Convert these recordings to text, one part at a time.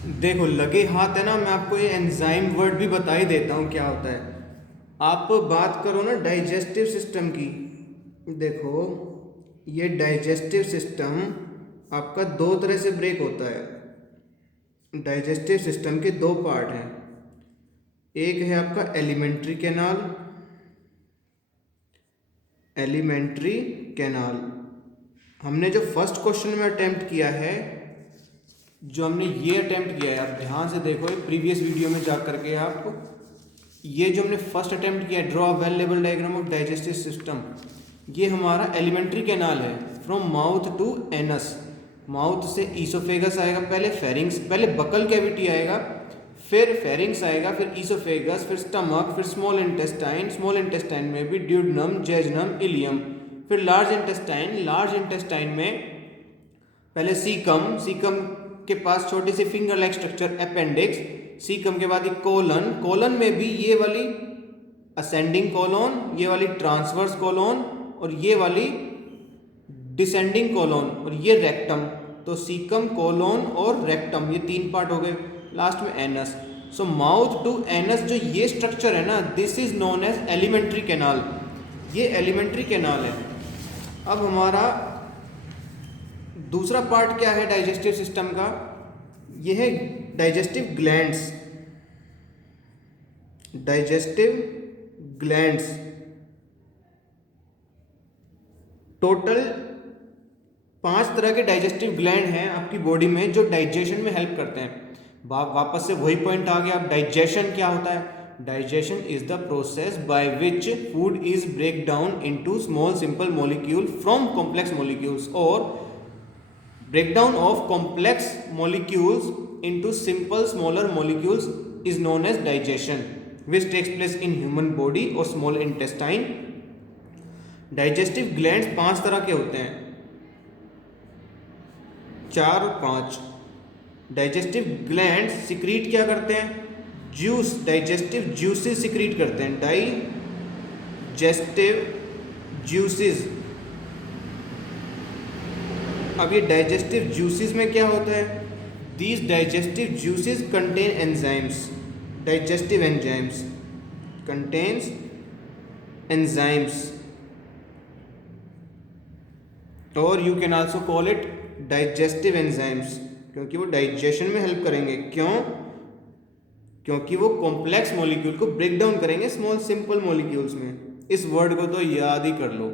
देखो लगे हाथ है ना, मैं आपको ये एंजाइम वर्ड भी बता ही देता हूँ क्या होता है। आप बात करो ना डाइजेस्टिव सिस्टम की, देखो ये डाइजेस्टिव सिस्टम आपका दो तरह से ब्रेक होता है। डाइजेस्टिव सिस्टम के दो पार्ट हैं, एक है आपका एलिमेंट्री कैनाल, एलिमेंट्री कैनाल। हमने जो फर्स्ट क्वेश्चन में अटेम्प्ट किया है, जो हमने ये अटेम्प्ट किया है, आप ध्यान से देखो प्रीवियस वीडियो में जा करके आप ये जो हमने फर्स्ट अटेम्प्ट किया है, ड्रॉ वेल लेवल डायग्राम ऑफ डाइजेस्टिव सिस्टम, ये हमारा एलिमेंट्री कैनाल है from mouth to anus. Mouth से ईसोफेगस आएगा, पहले फेरिंग्स, पहले बकल कैविटी आएगा, फिर फेरिंग्स आएगा, फिर ईसोफेगस, फिर स्टमक, फिर स्मॉल इंटेस्टाइन, स्मॉल इंटेस्टाइन में भी ड्यूडेनम, जेजुनम, इलियम, फिर लार्ज इंटेस्टाइन, लार्ज इंटेस्टाइन में पहले सीकम, सीकम के पास छोटी सी finger like structure appendix, caecum के बाद कोलन, कोलन में भी ये वाली असेंडिंग कोलोन, ये वाली ट्रांसवर्स कोलोन और ये वाली डिसेंडिंग कोलोन और ये रेक्टम। तो सीकम, कोलोन और रेक्टम, ये तीन पार्ट हो गए। लास्ट में anus. So mouth to anus जो ये स्ट्रक्चर है ना, this is known as alimentary canal. ये एलिमेंट्री कैनाल है। अब हमारा दूसरा पार्ट क्या है डाइजेस्टिव सिस्टम का, यह है digestive glands. Digestive glands total 5 तरह के डाइजेस्टिव ग्लैंड हैं आपकी बॉडी में जो डाइजेशन में हेल्प करते हैं। वापस से वही पॉइंट आ गया। अब डाइजेशन क्या होता है? Digestion is the process by which food is break down into small simple molecule from complex molecules, और breakdown of complex molecules into simple smaller molecules is known as digestion, which takes place in human body or small intestine. digestive glands 5 तरह के होते हैं, 4 और 5। digestive glands secrete क्या करते हैं? Juice, digestive juices secrete करते हैं, digestive juices। अब ये डाइजेस्टिव जूसेस में क्या होता है? These digestive juices contain enzymes, digestive enzymes, contains enzymes, और you can also call it digestive enzymes, क्योंकि वो डाइजेशन में हेल्प करेंगे। क्यों? क्योंकि वो कॉम्प्लेक्स मॉलिक्यूल को ब्रेक डाउन करेंगे स्मॉल सिंपल मॉलिक्यूल्स में। इस वर्ड को तो याद ही कर लो,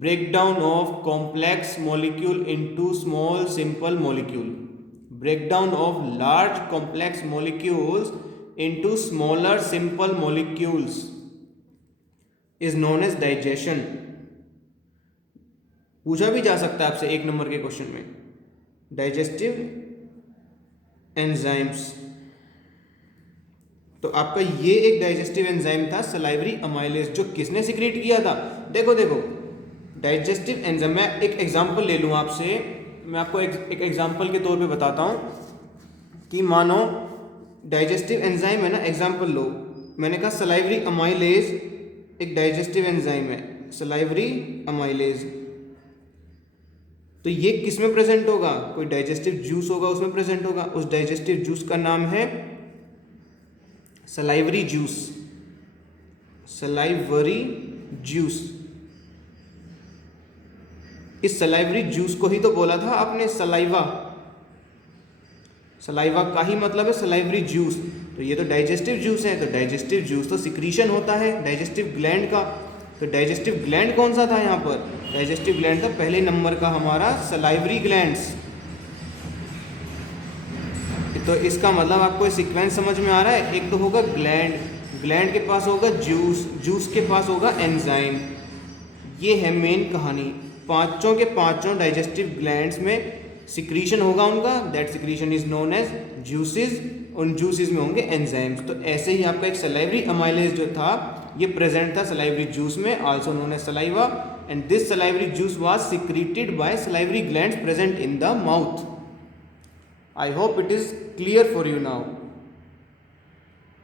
breakdown of complex molecule into small simple molecule, breakdown of large complex molecules into smaller simple molecules is known as digestion। पूछा भी जा सकता है आपसे 1 नंबर के क्वेश्चन में, डाइजेस्टिव एंजाइम्स। तो आपका ये एक डाइजेस्टिव एंजाइम था सलाइवरी अमाइलेज, जो किसने सिक्रीट किया था? देखो देखो डाइजेस्टिव एंजाइम, मैं एक एग्जांपल ले लूँ आपसे, मैं आपको एक एग्जांपल के तौर पे बताता हूँ कि मानो डाइजेस्टिव एंजाइम है ना, एग्जांपल लो, मैंने कहा सलाइवरी अमाइलेज एक डाइजेस्टिव एंजाइम है, सलाइवरी अमाइलेज। तो ये किस में प्रेजेंट होगा? कोई डाइजेस्टिव जूस होगा उसमें प्रेजेंट होगा। उस डाइजेस्टिव जूस का नाम है सलाइवरी जूस, सलाइवरी जूस। इस सलाइवरी जूस को ही तो बोला था आपने सलाइवा, सलाइवा का ही मतलब है सलाइवरी जूस। तो ये तो डाइजेस्टिव जूस है, तो डाइजेस्टिव जूस तो सिक्रीशन होता है डाइजेस्टिव ग्लैंड का। तो डाइजेस्टिव ग्लैंड कौन सा था यहाँ पर? डाइजेस्टिव ग्लैंड था पहले नंबर का हमारा सलाइवरी ग्लैंड्स। तो इसका मतलब आपको सीक्वेंस समझ में आ रहा है? एक तो होगा ग्लैंड, ग्लैंड के पास होगा जूस, जूस के पास होगा एंजाइम। ये है मेन कहानी। पांचों के पांचों डाइजेस्टिव ग्लैंड्स में सिक्रीशन होगा उनका, that secretion is known as juices. उन जूसेस में होंगे एंजाइम्स। तो ऐसे ही आपका एक सलाइवरी अमाइलेज जो था ये प्रेजेंट था सलाइवरी जूस में, also known as saliva, and this salivary juice was secreted by salivary glands present in the mouth. I hope it is clear for you now.